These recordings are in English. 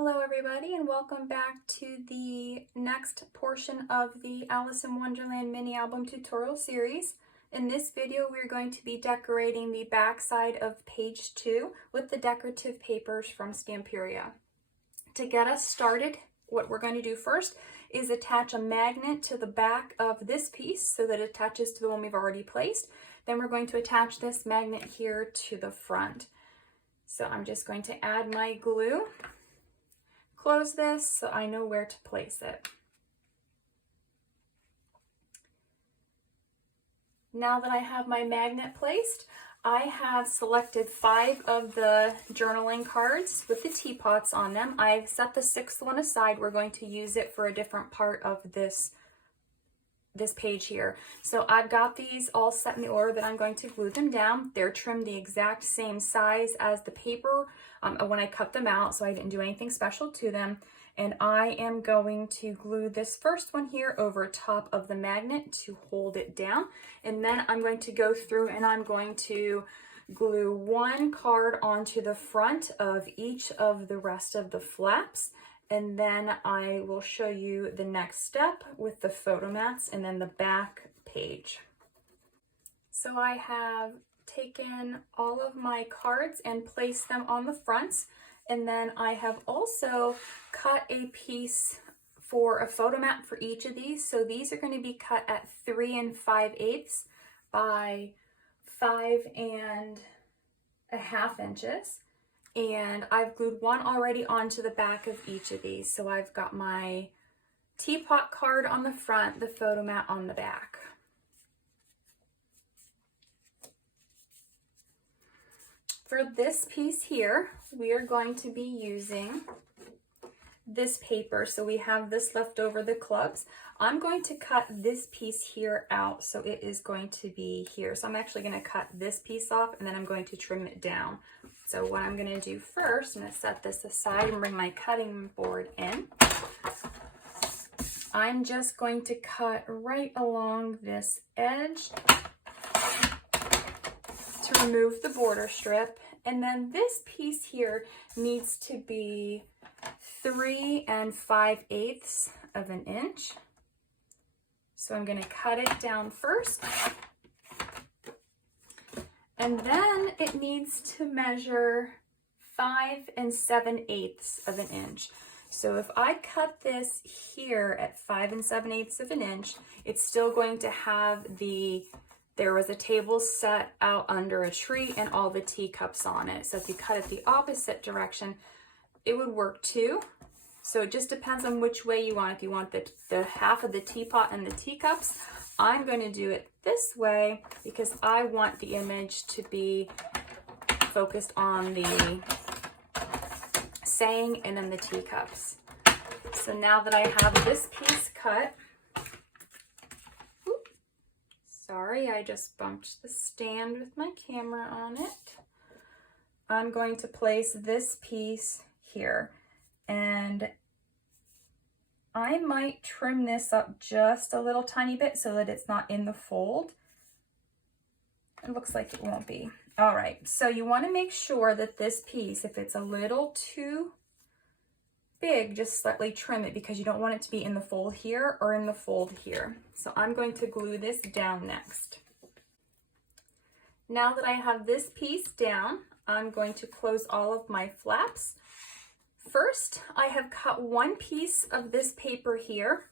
Hello everybody and welcome back to the next portion of the Alice in Wonderland mini album tutorial series. In this video we're going to be decorating the back side of page 2 with the decorative papers from Stamperia. To get us started, what we're going to do first is attach a magnet to the back of this piece so that it attaches to the one we've already placed. Then we're going to attach this magnet here to the front. So I'm just going to add my glue. Close this so I know where to place it. Now that I have my magnet placed, I have selected 5 of the journaling cards with the teapots on them. I've set the 6th one aside. We're going to use it for a different part of this page here. So I've got these all set in the order that I'm going to glue them down. They're trimmed the exact same size as the paper when I cut them out, so I didn't do anything special to them. And I am going to glue this first one here over top of the magnet to hold it down. And then I'm going to go through and I'm going to glue one card onto the front of each of the rest of the flaps. And then I will show you the next step with the photo mats and then the back page. So I have taken all of my cards and placed them on the fronts. And then I have also cut a piece for a photo mat for each of these. So these are going to be cut at 3 5/8 by 5 1/2 inches. And I've glued one already onto the back of each of these. So I've got my teapot card on the front, the photo mat on the back. For this piece here, we are going to be using this paper. So we have this left over, the clubs. I'm going to cut this piece here out, so it is going to be here. So I'm actually going to cut this piece off and then I'm going to trim it down. So what I'm going to do first, I'm going to set this aside and bring my cutting board in. I'm just going to cut right along this edge to remove the border strip. And then this piece here needs to be 3 5/8 of an inch. So I'm going to cut it down first. And then it needs to measure 5 7/8 of an inch. So if I cut this here at 5 7/8 of an inch, it's still going to have there was a table set out under a tree and all the teacups on it. So if you cut it the opposite direction, it would work too. So it just depends on which way you want. If you want the half of the teapot and the teacups, I'm going to do it this way because I want the image to be focused on the saying and then the teacups. So now that I have this piece cut, sorry, I just bumped the stand with my camera on it. I'm going to place this piece here. And I might trim this up just a little tiny bit so that it's not in the fold. It looks like it won't be. All right, so you want to make sure that this piece, if it's a little too big, just slightly trim it because you don't want it to be in the fold here or in the fold here. So I'm going to glue this down next. Now that I have this piece down, I'm going to close all of my flaps. First, I have cut one piece of this paper here.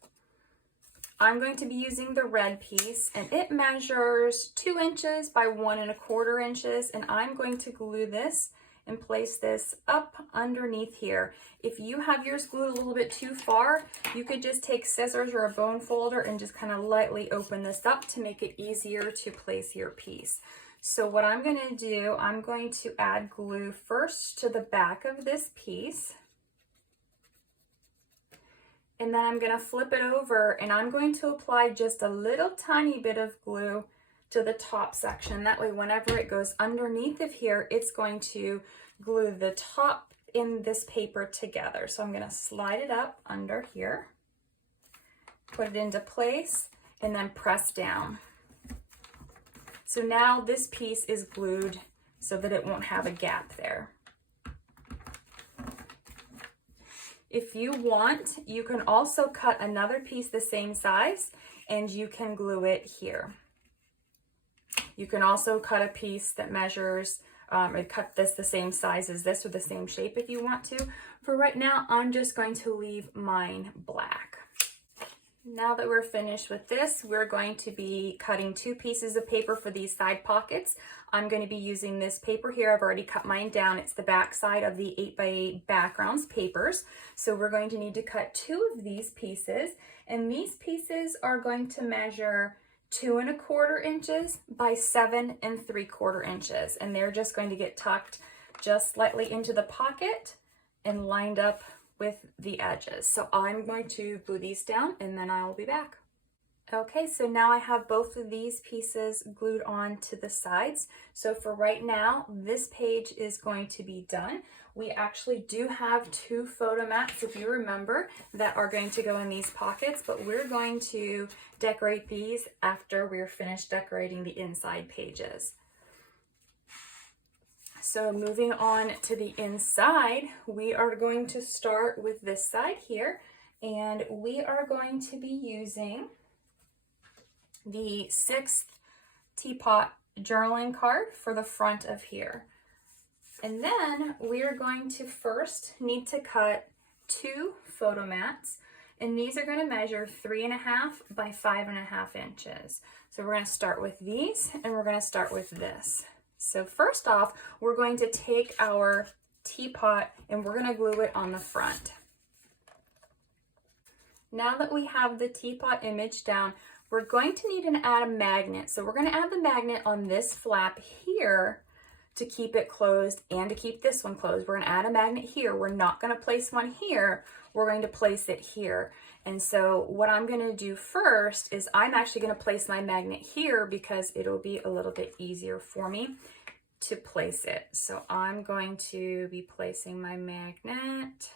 I'm going to be using the red piece and it measures 2 inches by 1 1/4 inches, and I'm going to glue this and place this up underneath here. If you have yours glued a little bit too far, you could just take scissors or a bone folder and just kind of lightly open this up to make it easier to place your piece. So what I'm going to do, I'm going to add glue first to the back of this piece. And then I'm going to flip it over and I'm going to apply just a little tiny bit of glue to the top section. That way, whenever it goes underneath of here, it's going to glue the top in this paper together. So I'm going to slide it up under here, put it into place, and then press down. So now this piece is glued so that it won't have a gap there. If you want, you can also cut another piece the same size and you can glue it here. You can also cut a piece that measures, or cut this the same size as this or the same shape if you want to. For right now, I'm just going to leave mine black. Now that we're finished with this, we're going to be cutting 2 pieces of paper for these side pockets. I'm going to be using this paper here. I've already cut mine down. It's the back side of the 8x8 backgrounds papers. So we're going to need to cut 2 of these pieces, and these pieces are going to measure 2 1/4 inches by 7 3/4 inches, and they're just going to get tucked just slightly into the pocket and lined up with the edges. So I'm going to glue these down and then I will be back. Okay, so now I have both of these pieces glued on to the sides. So for right now, this page is going to be done. We actually do have 2 photo mats, if you remember, that are going to go in these pockets, but we're going to decorate these after we're finished decorating the inside pages. So moving on to the inside, we are going to start with this side here, and we are going to be using the 6th teapot journaling card for the front of here. And then we are going to first need to cut 2 photo mats, and these are going to measure 3.5 by 5.5 inches. So we're going to start with these, and we're going to start with this. So first off, we're going to take our teapot and we're going to glue it on the front. Now that we have the teapot image down, we're going to need to add a magnet. So we're going to add the magnet on this flap here to keep it closed and to keep this one closed. We're going to add a magnet here. We're not going to place one here. We're going to place it here. And so what I'm going to do first is I'm actually going to place my magnet here because it'll be a little bit easier for me to place it. So I'm going to be placing my magnet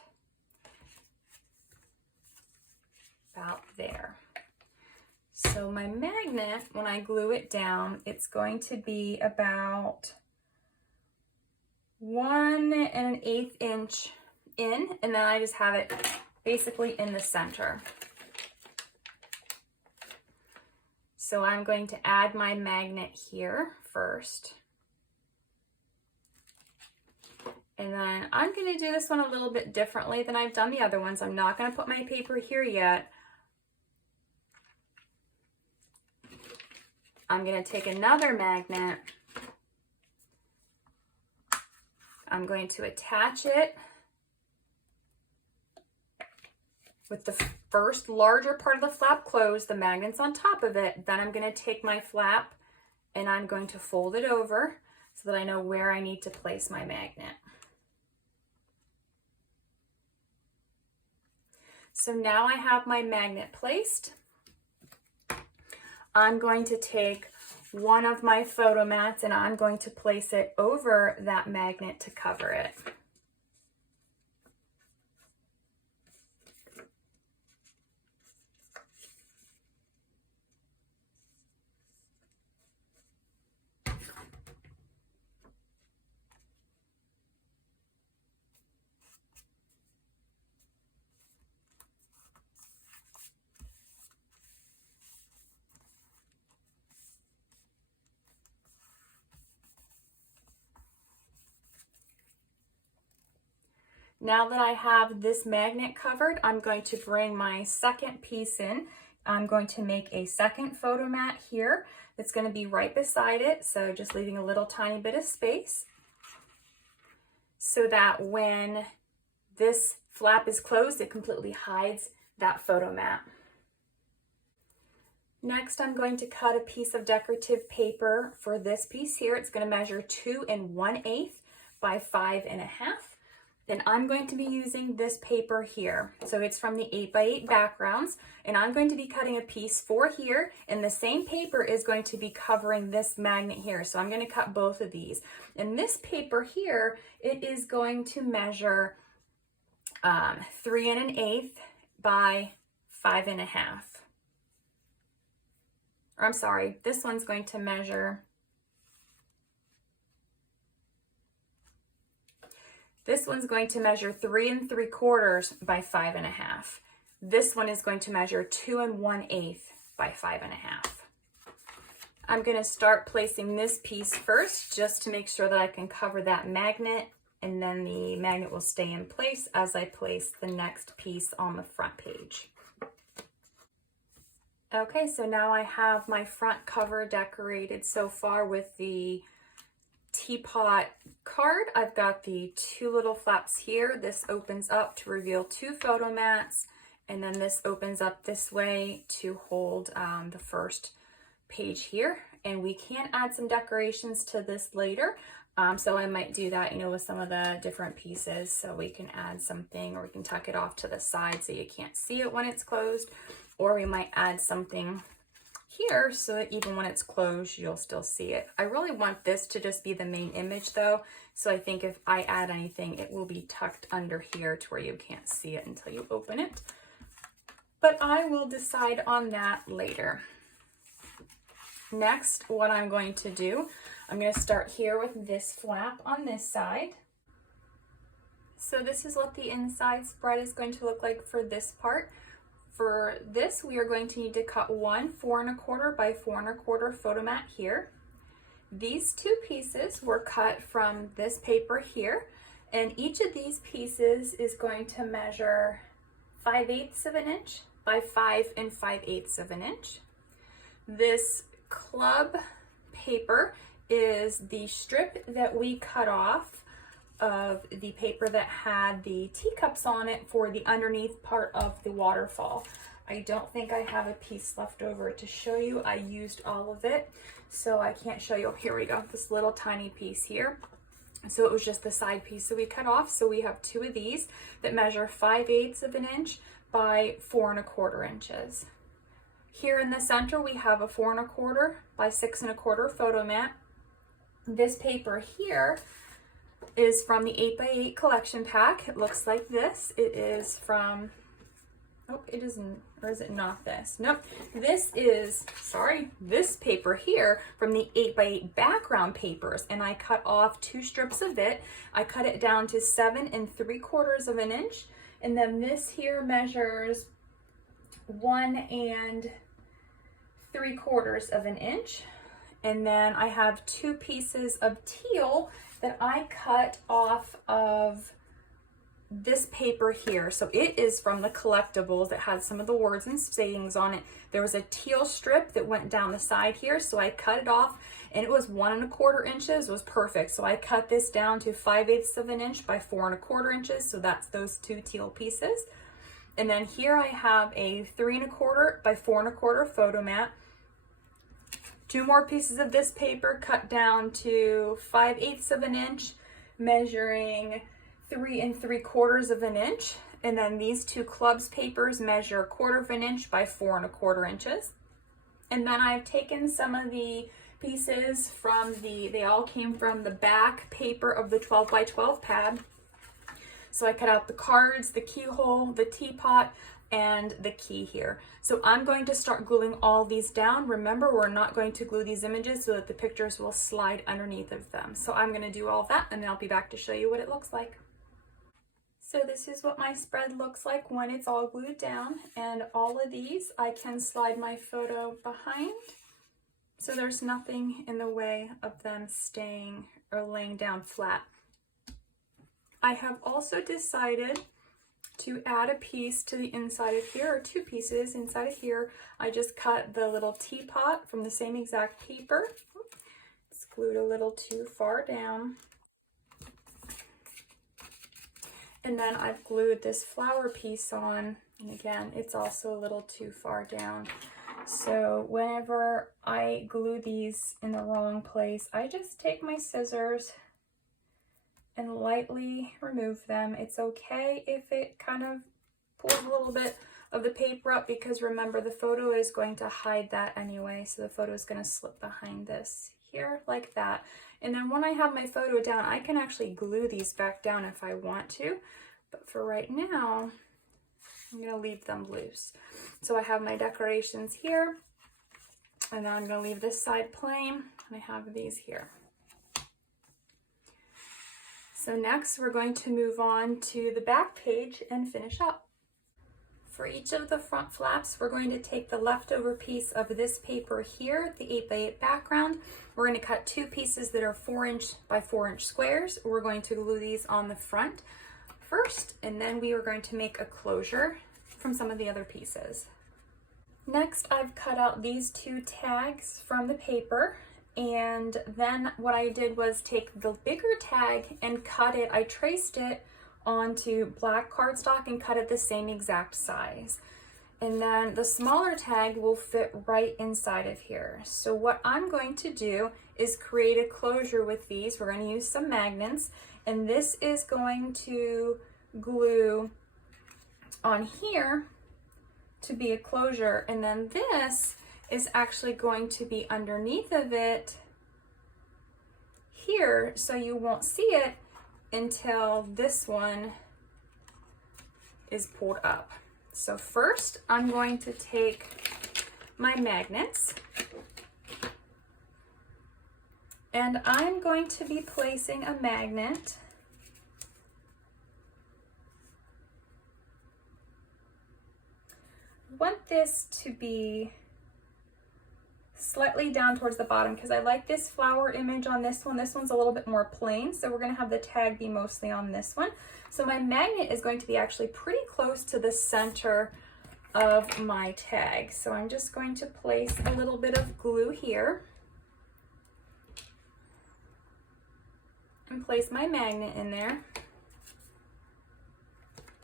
about there. So my magnet, when I glue it down, it's going to be about 1 1/8 inch in, and then I just have it basically in the center. So I'm going to add my magnet here first. And then I'm going to do this one a little bit differently than I've done the other ones. I'm not going to put my paper here yet. I'm going to take another magnet. I'm going to attach it with the first larger part of the flap closed, the magnet's on top of it. Then I'm going to take my flap and I'm going to fold it over so that I know where I need to place my magnet. So now I have my magnet placed. I'm going to take one of my photo mats and I'm going to place it over that magnet to cover it. Now that I have this magnet covered, I'm going to bring my second piece in. I'm going to make a second photo mat here that's going to be right beside it, so just leaving a little tiny bit of space so that when this flap is closed, it completely hides that photo mat. Next, I'm going to cut a piece of decorative paper for this piece here. It's going to measure 2 1/8 by 5.5. Then I'm going to be using this paper here. So it's from the 8x8 backgrounds, and I'm going to be cutting a piece for here, and the same paper is going to be covering this magnet here. So I'm going to cut both of these. And this paper here, it is going to measure 3 1/8 by 5.5. Or I'm sorry, this one's going to measure This one's going to measure 3 3/4 by 5 1/2. This one is going to measure 2 1/8 by 5 1/2. I'm going to start placing this piece first just to make sure that I can cover that magnet, and then the magnet will stay in place as I place the next piece on the front page. Okay, so now I have my front cover decorated so far with the teapot card. I've got the 2 little flaps here. This opens up to reveal 2 photo mats, and then this opens up this way to hold the first page here. And we can add some decorations to this later. So I might do that, with some of the different pieces. So we can add something, or we can tuck it off to the side so you can't see it when it's closed. Or we might add something here so that even when it's closed, you'll still see it. I really want this to just be the main image though. So I think if I add anything, it will be tucked under here to where you can't see it until you open it. But I will decide on that later. Next, what I'm going to do, I'm going to start here with this flap on this side. So this is what the inside spread is going to look like for this part. For this, we are going to need to cut one 4 1/4 by 4 1/4 photo mat here. These 2 pieces were cut from this paper here, and each of these pieces is going to measure 5/8 of an inch by 5 5/8 of an inch. This club paper is the strip that we cut off of the paper that had the teacups on it for the underneath part of the waterfall. I don't think I have a piece left over to show you. I used all of it, so I can't show you. Here we go, this little tiny piece here. So it was just the side piece that we cut off. So we have 2 of these that measure 5/8 of an inch by 4 1/4 inches. Here in the center, we have a 4 1/4 by 6 1/4 photo mat. This paper here is from the 8x8 collection pack. It looks like this. It is from, oh, it isn't, or is it not this? Nope. This is, this paper here from the 8x8 background papers, and I cut off 2 strips of it. I cut it down to 7 3/4 of an inch, and then this here measures 1 3/4 of an inch. And then I have 2 pieces of teal that I cut off of this paper here. So it is from the collectibles that had some of the words and sayings on it. There was a teal strip that went down the side here, so I cut it off, and it was 1 1/4 inches. It was perfect. So I cut this down to 5/8 of an inch by 4 1/4 inches. So that's those 2 teal pieces. And then here I have a 3 1/4 by 4 1/4 photo mat. 2 more pieces of this paper cut down to 5/8 of an inch, measuring 3 3/4 of an inch. And then these 2 clubs papers measure 1/4 of an inch by 4 1/4 inches. And then I've taken some of the pieces from they all came from the back paper of the 12 by 12 pad. So I cut out the cards, the keyhole, the teapot, and the key here. So I'm going to start gluing all these down. Remember, we're not going to glue these images so that the pictures will slide underneath of them. So I'm going to do all that, and then I'll be back to show you what it looks like. So this is what my spread looks like when it's all glued down, and all of these I can slide my photo behind, so there's nothing in the way of them staying or laying down flat. I have also decided to add a piece to the inside of here, or 2 pieces inside of here. I just cut the little teapot from the same exact paper. It's glued a little too far down. And then I've glued this flower piece on, and again, it's also a little too far down. So whenever I glue these in the wrong place, I just take my scissors and lightly remove them. It's okay if it kind of pulls a little bit of the paper up, because remember, the photo is going to hide that anyway. So the photo is going to slip behind this here like that. And then when I have my photo down, I can actually glue these back down if I want to. But for right now, I'm going to leave them loose. So I have my decorations here, and then I'm going to leave this side plain, and I have these here. So next we're going to move on to the back page and finish up. For each of the front flaps, we're going to take the leftover piece of this paper here, the 8x8 background. We're going to cut two pieces that are 4" by 4" squares. We're going to glue these on the front first, and then we are going to make a closure from some of the other pieces. Next, I've cut out these two tags from the paper, and then what I did was take the bigger tag and cut it. I traced it onto black cardstock and cut it the same exact size. And then the smaller tag will fit right inside of here. So what I'm going to do is create a closure with these. We're going to use some magnets, and this is going to glue on here to be a closure, and then this is actually going to be underneath of it here, so you won't see it until this one is pulled up. So first I'm going to take my magnets, and I'm going to be placing a magnet I want this to be slightly down towards the bottom because I like this flower image on this one. This one's a little bit more plain, so we're going to have the tag be mostly on this one. So my magnet is going to be actually pretty close to the center of my tag. So I'm just going to place a little bit of glue here and place my magnet in there.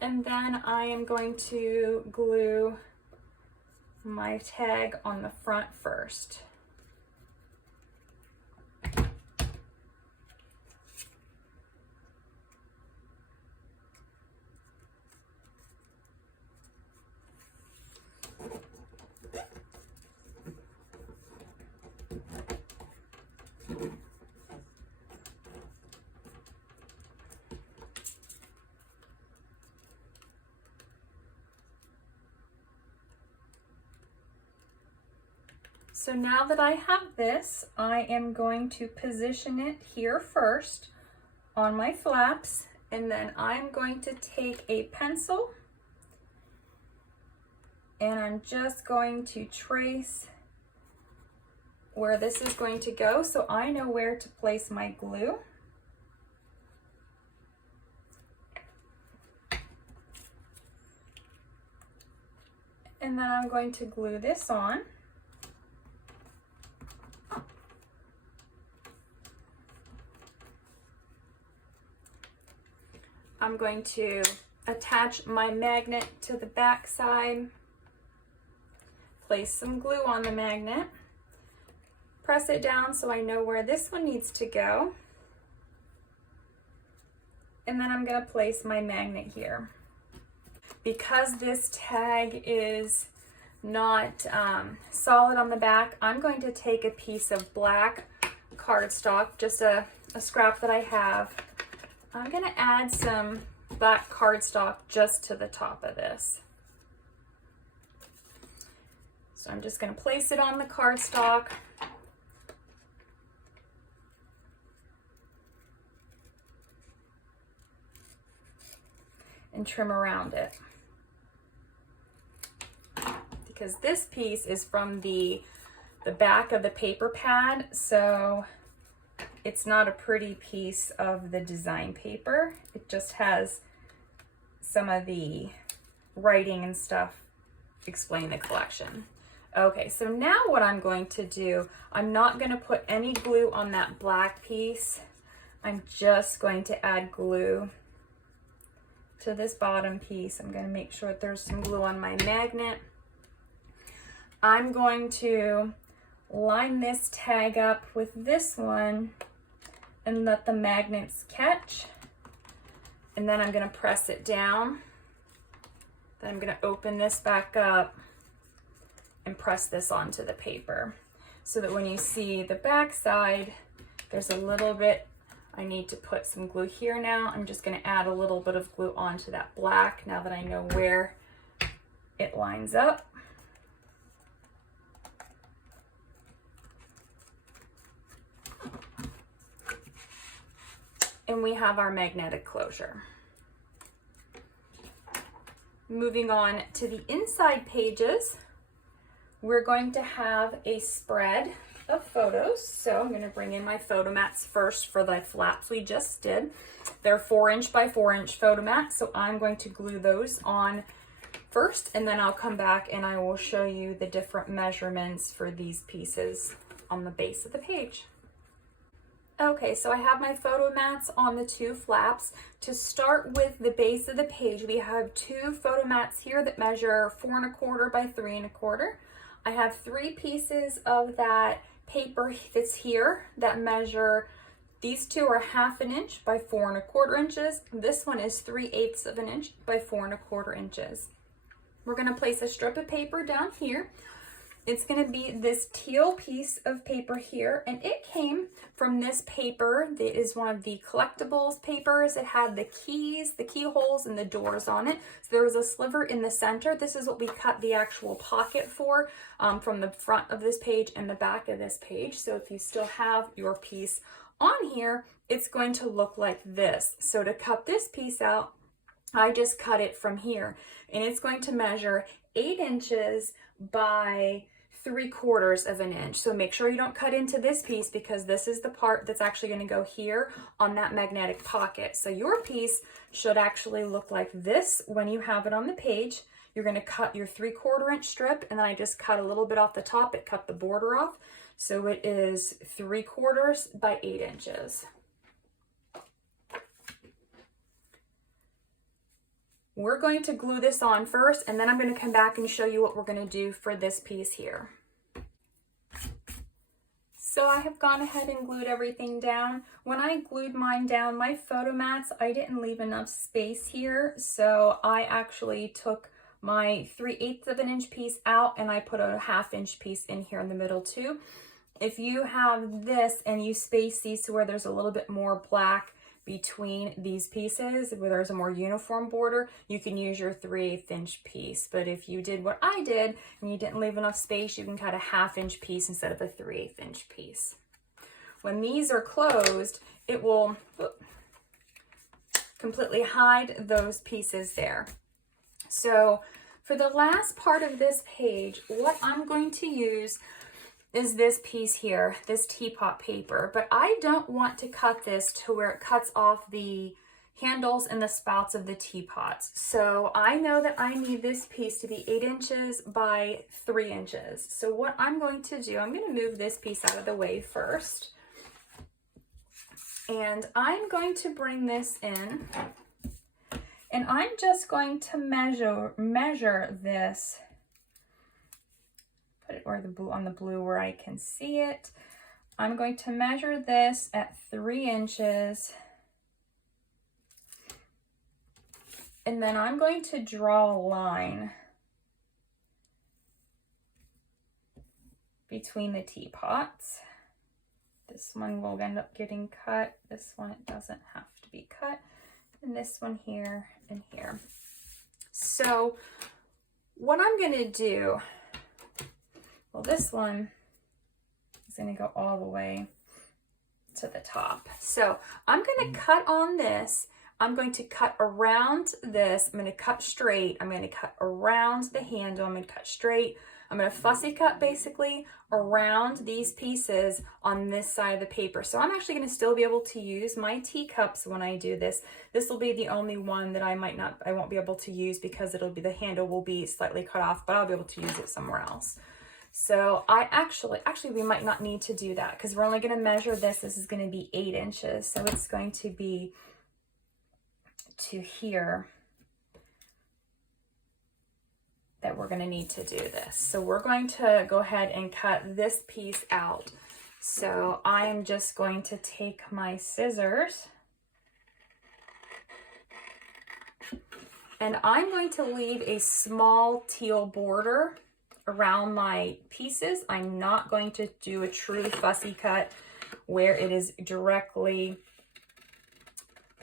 And then I am going to glue my tag on the front first. So now that I have this, I am going to position it here first on my flaps, and then I'm going to take a pencil and I'm just going to trace where this is going to go so I know where to place my glue. And then I'm going to glue this on. I'm going to attach my magnet to the back side, place some glue on the magnet, press it down so I know where this one needs to go, and then I'm going to place my magnet here. Because this tag is not solid on the back, I'm going to take a piece of black cardstock, just a scrap that I have. I'm going to add some black cardstock just to the top of this. So I'm just going to place it on the cardstock. And trim around it. Because this piece is from the back of the paper pad, so it's not a pretty piece of the design paper. It just has some of the writing and stuff explain the collection. Okay, so now what I'm going to do, I'm not going to put any glue on that black piece. I'm just going to add glue to this bottom piece. I'm going to make sure that there's some glue on my magnet. I'm going to line this tag up with this one and let the magnets catch. And then I'm going to press it down. Then I'm going to open this back up and press this onto the paper so that when you see the back side, there's a little bit. I need to put some glue here now. I'm just going to add a little bit of glue onto that black now that I know where it lines up. and we have our magnetic closure. Moving on to the inside pages, we're going to have a spread of photos. So I'm going to bring in my photo mats first for the flaps we just did. They're 4" by 4" photo mats, so I'm going to glue those on first, and then I'll come back and I will show you the different measurements for these pieces on the base of the page. Okay, so I have my photo mats on the 2 flaps. To start with the base of the page, we have 2 photo mats here that measure 4 1/4 by 3 1/4. I have 3 pieces of that paper that's here that measure, these 2 are 1/2 inch by 4 1/4 inches. This one is 3/8 of an inch by 4 1/4 inches. We're going to place a strip of paper down here. It's going to be this teal piece of paper here, and it came from this paper that is one of the collectibles papers. It had the keys, the keyholes, and the doors on it. So there was a sliver in the center. This is what we cut the actual pocket for, from the front of this page and the back of this page. So if you still have your piece on here, it's going to look like this. So to cut this piece out, I just cut it from here, and it's going to measure 8 inches by 3/4 of an inch. So make sure you don't cut into this piece, because this is the part that's actually going to go here on that magnetic pocket. So your piece should actually look like this when you have it on the page. You're going to cut your 3/4 inch strip, and then I just cut a little bit off the top. It cut the border off. So it is 3/4 by 8 inches. We're going to glue this on first, and then I'm going to come back and show you what we're going to do for this piece here. So I have gone ahead and glued everything down. When I glued mine down, my photo mats, I didn't leave enough space here, so I actually took my 3/8 of an inch piece out, and I put a 1/2 inch piece in here in the middle too. If you have this and you space these to where there's a little bit more black between these pieces, where there's a more uniform border, you can use your 3/8 inch piece. But if you did what I did and you didn't leave enough space, you can cut a 1/2 inch piece instead of a 3/8 inch piece. When these are closed, it will completely hide those pieces there. So for the last part of this page, what I'm going to use is this piece here, this teapot paper, but I don't want to cut this to where it cuts off the handles and the spouts of the teapots. So I know that I need this piece to be 8 inches by 3 inches. So what I'm going to do, I'm going to move this piece out of the way first. And I'm going to bring this in, and I'm just going to measure this. Put it where on the blue where I can see it. I'm going to measure this at 3 inches. And then I'm going to draw a line between the teapots. This one will end up getting cut. This one, it doesn't have to be cut. And this one here and here. So what I'm going to do, well, this one is going to go all the way to the top. So I'm going to cut on this. I'm going to cut around this. I'm going to cut straight. I'm going to cut around the handle. I'm going to cut straight. I'm going to fussy cut basically around these pieces on this side of the paper. So I'm actually going to still be able to use my teacups when I do this. This will be the only one that I won't be able to use, because the handle will be slightly cut off, but I'll be able to use it somewhere else. So I actually we might not need to do that, because we're only going to measure this. This is going to be 8 inches. So it's going to be to here that we're going to need to do this. So we're going to go ahead and cut this piece out. So I am just going to take my scissors, and I'm going to leave a small teal border around my pieces. I'm not going to do a true fussy cut where it is directly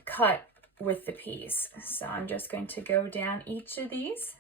cut with the piece. So I'm just going to go down each of these.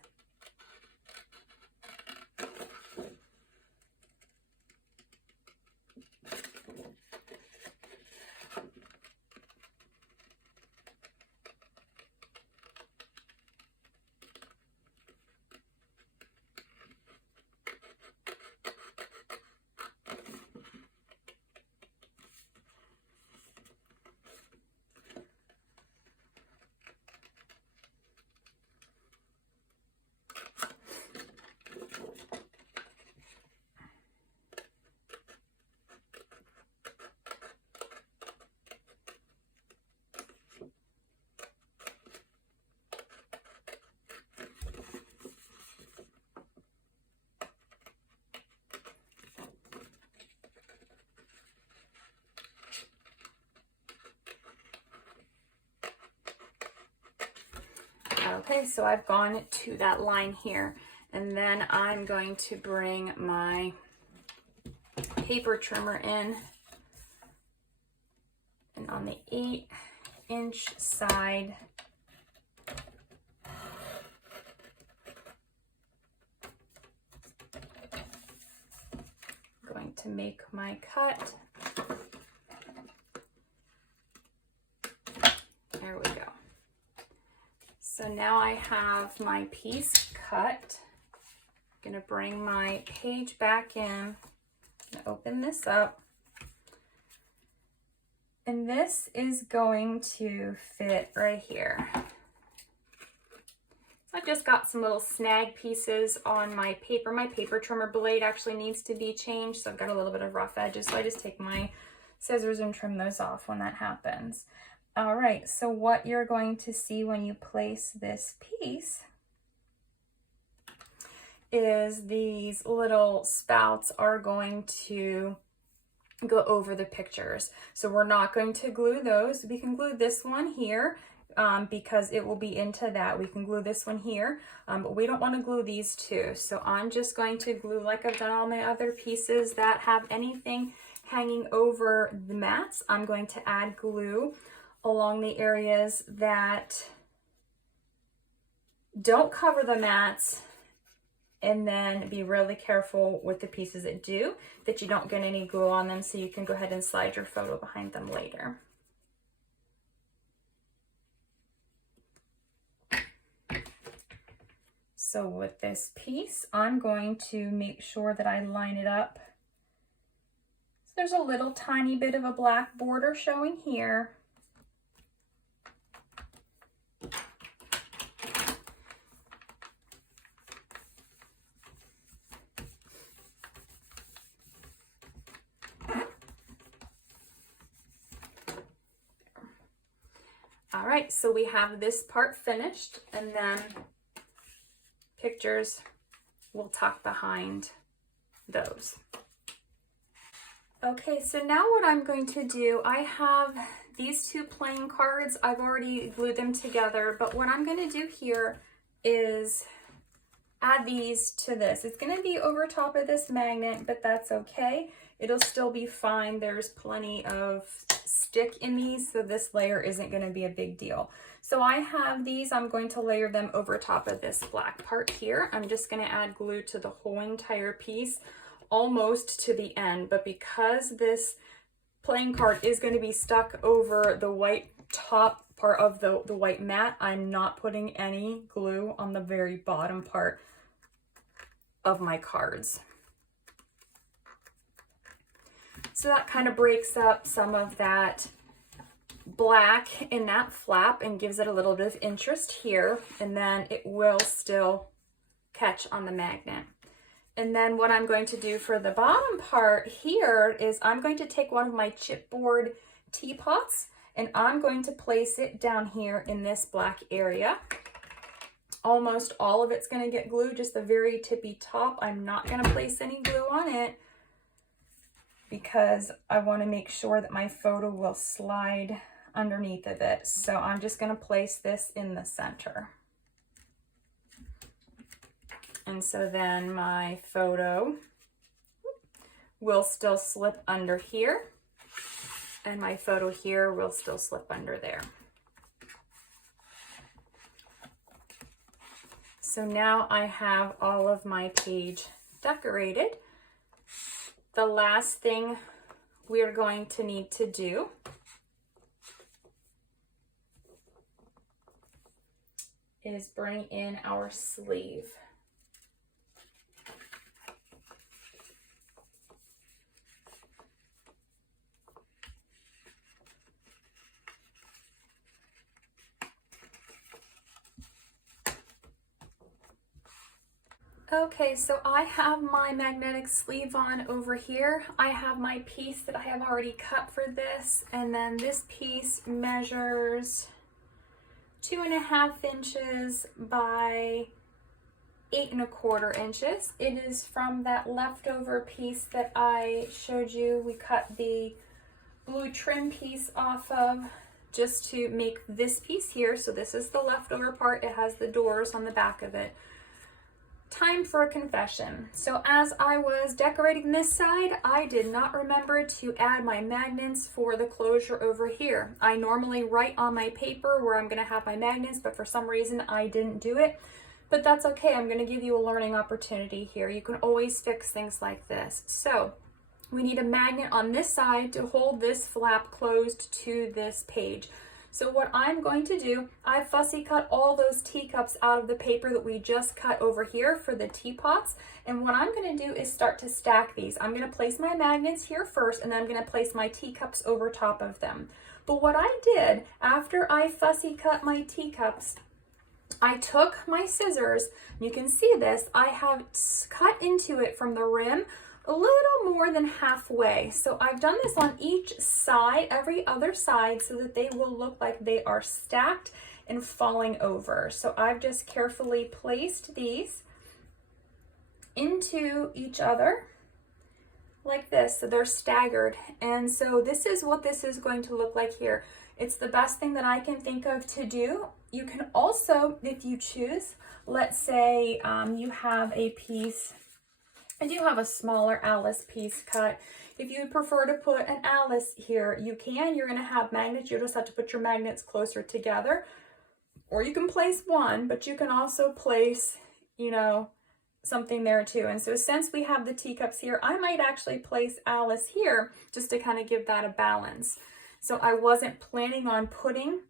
Okay, so I've gone to that line here, and then I'm going to bring my paper trimmer in, and on the 8-inch side, I'm going to make my cut. There we go. So now I have my piece cut. I'm gonna bring my page back in, open this up, and this is going to fit right here. So I just got some little snag pieces on my paper. My paper trimmer blade actually needs to be changed, so I've got a little bit of rough edges, so I just take my scissors and trim those off when that happens. All right, so what you're going to see when you place this piece is these little spouts are going to go over the pictures. So we're not going to glue those. We can glue this one here because it will be into that. We can glue this one here, but we don't want to glue these two. So I'm just going to glue like I've done all my other pieces that have anything hanging over the mats. I'm going to add glue along the areas that don't cover the mats, and then be really careful with the pieces that do, that you don't get any glue on them, so you can go ahead and slide your photo behind them later. So with this piece, I'm going to make sure that I line it up. So there's a little tiny bit of a black border showing here. All right, so we have this part finished, and then pictures will tuck behind those. Okay, so now what I'm going to do, I have these two playing cards. I've already glued them together, but what I'm going to do here is add these to this. It's going to be over top of this magnet, but that's okay. It'll still be fine. There's plenty of stick in these, so this layer isn't going to be a big deal. So I have these. I'm going to layer them over top of this black part here. I'm just going to add glue to the whole entire piece, almost to the end, but because this playing card is going to be stuck over the white top part of the white mat, I'm not putting any glue on the very bottom part of my cards. So that kind of breaks up some of that black in that flap and gives it a little bit of interest here, and then it will still catch on the magnet. And then what I'm going to do for the bottom part here is I'm going to take one of my chipboard teapots and I'm going to place it down here in this black area. Almost all of it's going to get glued, just the very tippy top. I'm not going to place any glue on it because I want to make sure that my photo will slide underneath of it. So I'm just going to place this in the center. And so then my photo will still slip under here, and my photo here will still slip under there. So now I have all of my page decorated. The last thing we're going to need to do is bring in our sleeve. Okay, so I have my magnetic sleeve on over here. I have my piece that I have already cut for this, and then this piece measures 2.5 inches by 8.25 inches. It is from that leftover piece that I showed you. We cut the blue trim piece off of. just to make this piece here. So this is the leftover part. It has the doors on the back of it. Time for a confession. So as I was decorating this side, I did not remember to add my magnets for the closure over here. I normally write on my paper where I'm going to have my magnets, but for some reason I didn't do it. But that's okay. I'm going to give you a learning opportunity here. You can always fix things like this. So we need a magnet on this side to hold this flap closed to this page. So what I'm going to do, I fussy cut all those teacups out of the paper that we just cut over here for the teapots. And what I'm going to do is start to stack these. I'm going to place my magnets here first, and then I'm going to place my teacups over top of them. But what I did after I fussy cut my teacups, I took my scissors, you can see this, I have cut into it from the rim a little more than halfway. So I've done this on each side, every other side, so that they will look like they are stacked and falling over. So I've just carefully placed these into each other like this, so they're staggered. And so this is what this is going to look like here. It's the best thing that I can think of to do. You can also, if you choose, let's say you have a piece, I do have a smaller Alice piece cut. If you would prefer to put an Alice here, you can. You're going to have magnets. You just have to put your magnets closer together. Or you can place one, but you can also place, you know, something there too. And so since we have the teacups here, I might actually place Alice here just to kind of give that a balance. So I wasn't planning on putting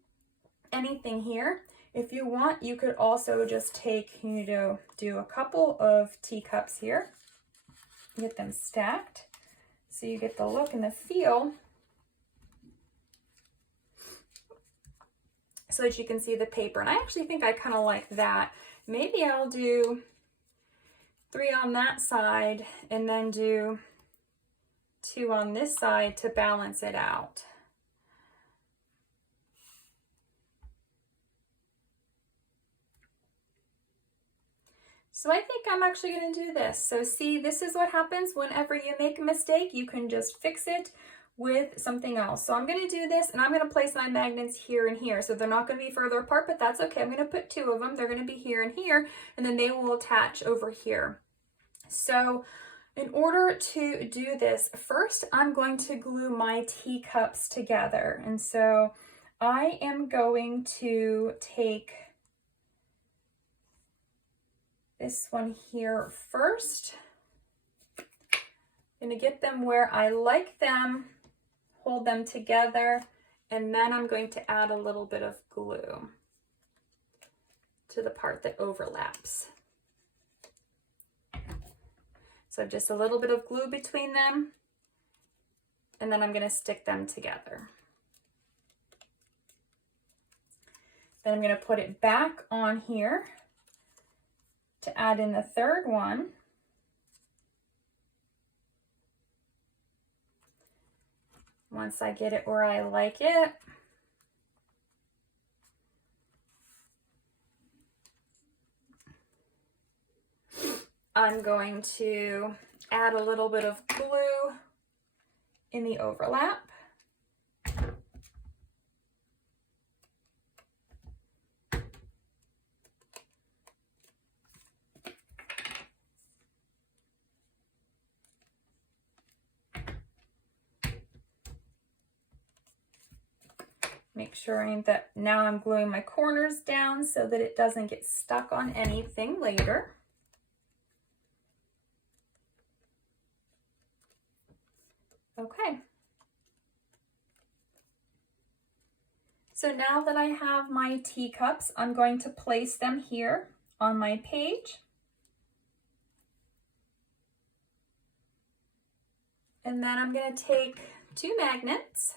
anything here. If you want, you could also just take, you know, do a couple of teacups here. Get them stacked so you get the look and the feel, so that you can see the paper. And I actually think I kind of like that. Maybe I'll do 3 on that side and then do 2 on this side to balance it out. So I think I'm actually going to do this. So see, this is what happens whenever you make a mistake. You can just fix it with something else. So I'm going to do this, and I'm going to place my magnets here and here. So they're not going to be further apart, but that's okay. I'm going to put 2 of them. They're going to be here and here, and then they will attach over here. So in order to do this, first I'm going to glue my teacups together. And so I am going to take this one here first. I'm going to get them where I like them, hold them together, and then I'm going to add a little bit of glue to the part that overlaps. So just a little bit of glue between them, and then I'm going to stick them together. Then I'm going to put it back on here to add in the third one. Once I get it where I like it, I'm going to add a little bit of glue in the overlap. Make sure that now I'm gluing my corners down so that it doesn't get stuck on anything later. Okay. So now that I have my teacups, I'm going to place them here on my page. And then I'm going to take 2 magnets.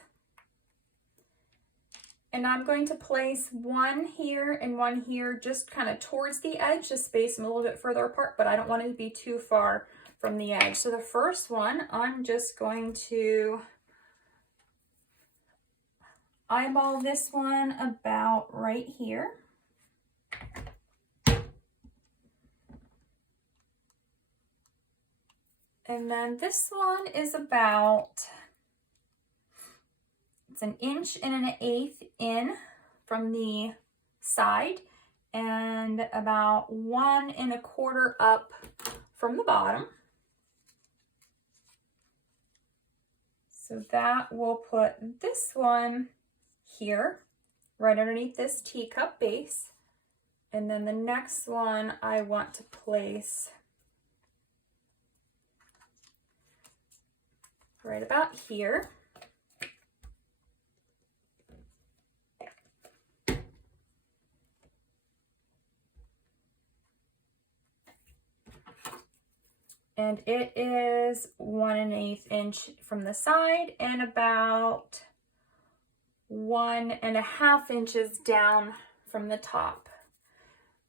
And I'm going to place one here and one here, just kind of towards the edge, to space them a little bit further apart, but I don't want it to be too far from the edge. So the first one, I'm just going to eyeball this one about right here. And then this one is about It's 1 1/8 in from the side and about 1 1/4 up from the bottom. So that will put this one here, right underneath this teacup base. And then the next one I want to place right about here. And it is 1 1/8 inch from the side and about 1 1/2 inches down from the top.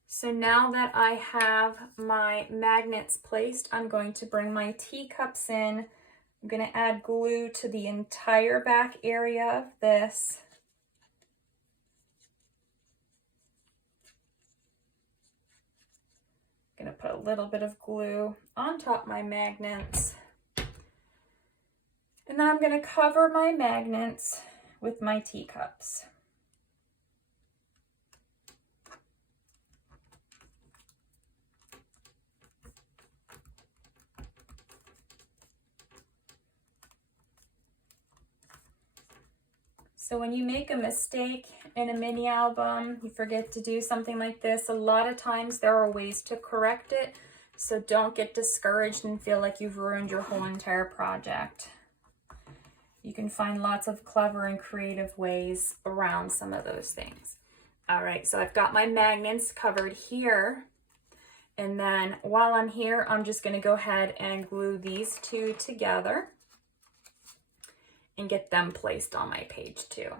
So now that I have my magnets placed, I'm going to bring my teacups in. I'm going to add glue to the entire back area of this. I'm going to put a little bit of glue on top of my magnets. And then I'm going to cover my magnets with my teacups. So when you make a mistake in a mini album, you forget to do something like this, a lot of times there are ways to correct it. So don't get discouraged and feel like you've ruined your whole entire project. You can find lots of clever and creative ways around some of those things. All right, so I've got my magnets covered here. And then while I'm here, I'm just gonna go ahead and glue these two together and get them placed on my page too.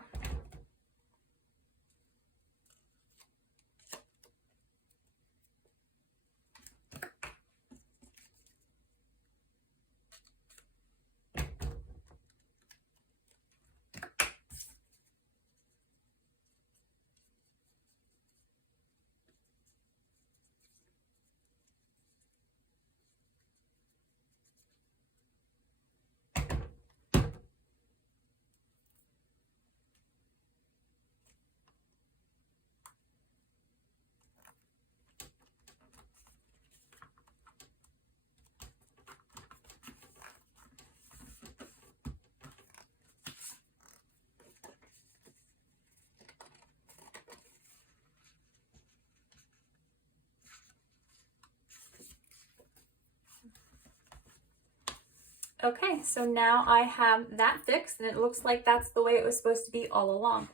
Okay, so now I have that fixed and it looks like that's the way it was supposed to be all along.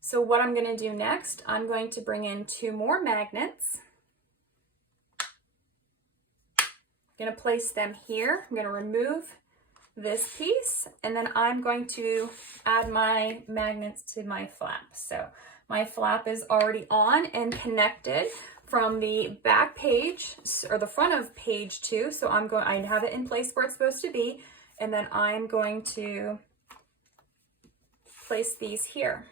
So what I'm gonna do next, I'm going to bring in 2 more magnets. I'm gonna place them here. I'm gonna remove this piece and then I'm going to add my magnets to my flap. So my flap is already on and connected from the back page or the front of page 2. So I have it in place where it's supposed to be. And then I'm going to place these here.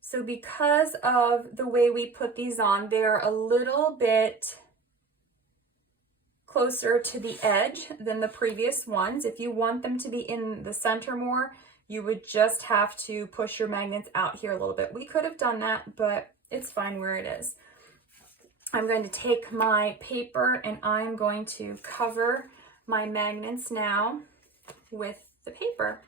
So because of the way we put these on, they're a little bit closer to the edge than the previous ones. If you want them to be in the center more, you would just have to push your magnets out here a little bit. We could have done that, but it's fine where it is. I'm going to take my paper and I'm going to cover my magnets now with the paper.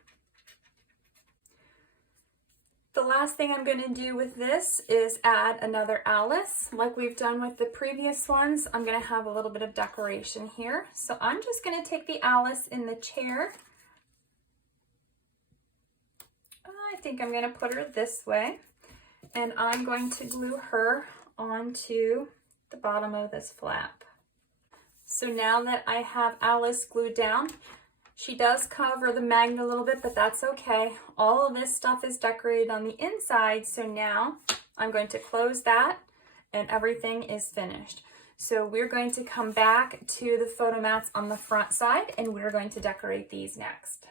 The last thing I'm going to do with this is add another Alice. Like we've done with the previous ones, I'm going to have a little bit of decoration here. So I'm just going to take the Alice in the chair. I think I'm going to put her this way. And I'm going to glue her onto the bottom of this flap. So now that I have Alice glued down, she does cover the magnet a little bit, but that's okay. All of this stuff is decorated on the inside, so now I'm going to close that and everything is finished. So we're going to come back to the photo mats on the front side and we're going to decorate these next.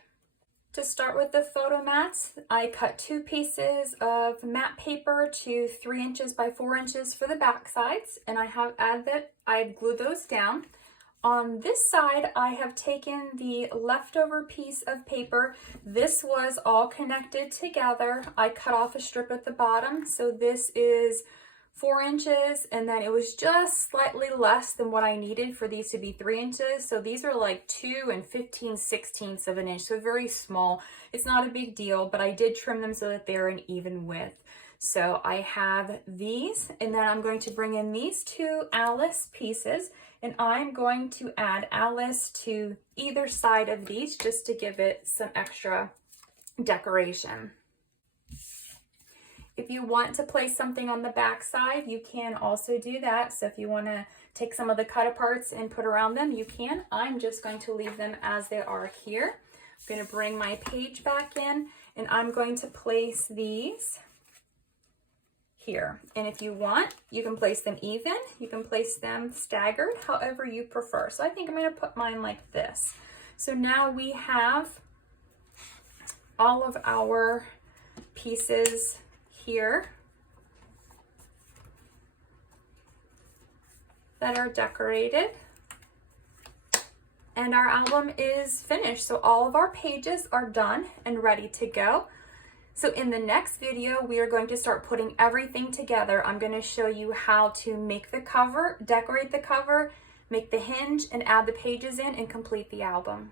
To start with the photo mats, I cut 2 pieces of matte paper to 3 inches by 4 inches for the back sides, and I've glued those down. On this side, I have taken the leftover piece of paper. This was all connected together. I cut off a strip at the bottom, so this is 4 inches, and then it was just slightly less than what I needed for these to be 3 inches. So these are like 2 and 15/16 of an inch, so very small. It's not a big deal, but I did trim them so that they're an even width. So I have these, and then I'm going to bring in these 2 Alice pieces, and I'm going to add Alice to either side of these just to give it some extra decoration. If you want to place something on the back side, you can also do that. So if you want to take some of the cut aparts and put around them, you can. I'm just going to leave them as they are here. I'm going to bring my page back in, and I'm going to place these here. And if you want, you can place them even, you can place them staggered, however you prefer. So I think I'm going to put mine like this. So now we have all of our pieces here that are decorated, and our album is finished. So all of our pages are done and ready to go. So in the next video, we are going to start putting everything together. I'm going to show you how to make the cover, decorate the cover, make the hinge, and add the pages in and complete the album.